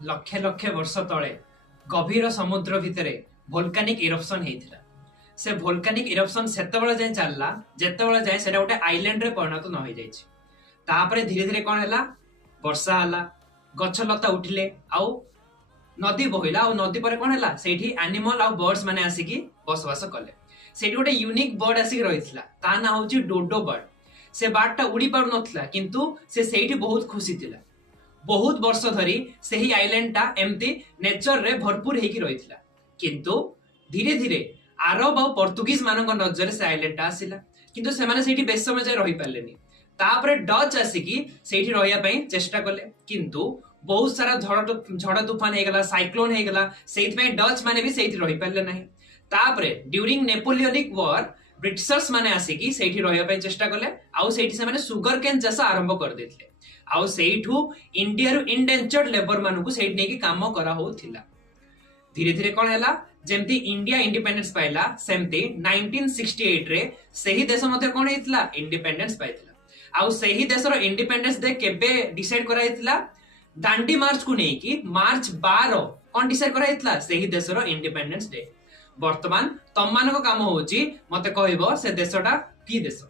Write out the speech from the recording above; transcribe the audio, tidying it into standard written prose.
लक्ष लक्ष वर्ष तले गभीर समुद्र भितर भोल्कानिक इरप्शन हेइथिला। से भोल्कानिक इरप्शन सेतेबेले जाय चलला जेतेबेले जाय सेटा गोटे आइलैंड रे परिणत न होई जायछि। तापरे धीरे धीरे कोन हैला वर्षा हला, गछ लता उठिले, आउ नदी बहिला, आउ नदी पर कोन हैला सेठी एनिमल आउ बर्ड्स माने आसिकी बसवास कले। सेठी गोटे यूनिक बर्ड आसिकी रहिथिला, ता ना होछि डोडो बर्ड। से बार्डटा उड़ी पारु नथिला किंतु से सेठी बहुत खुशी थिला। बहुत वर्ष धरी सेही आइलैंड टा एमती नेचर रे भरपूर हेकी रहिथिला, किंतु धीरे धीरे अरब और पोर्तुगीज मानक नजर से आइलैंड टा आसिला, किंतु से माने सेठी बेस समय जाय रहि पारलेनी। तापरे डच आसिकी सेठी रहिया पई चेष्टा कले, किंतु बहुत सारा झड़ तूफान हेगला, साइक्लोन हेगला, सेठी पई डच माने भी सेठी रहि पारले नाही। तापरे ड्यूरिंग नेपोलियनिक वॉर ब्रिटिशर्स माने आसिकी सेठी रहिया पई चेष्टा कले, आउ सेठी से माने सुगर केन चाष आरंभ कर देथिले। आउ सेठू इंडिया रु इंडेंचर्ड लेबर मानकु सेठ नेकी काम करा होथिला। धीरे धीरे कोन हैला जेमती इंडिया इंडिपेंडेंस पाइला सेमती 1968 रे सेही देश मध्ये कोन हेतिला इंडिपेंडेंस पाइथिला। आउ सेही देशर इंडिपेंडेंस डे केबे डिसाइड करा हेतिला दांडी मार्च को नेकी मार्च 12 कोन डिसाइड करा हेतिला सेही देशर इंडिपेंडेंस डे। वर्तमान तम मानको काम होची मते कहइबो से देशटा की देश।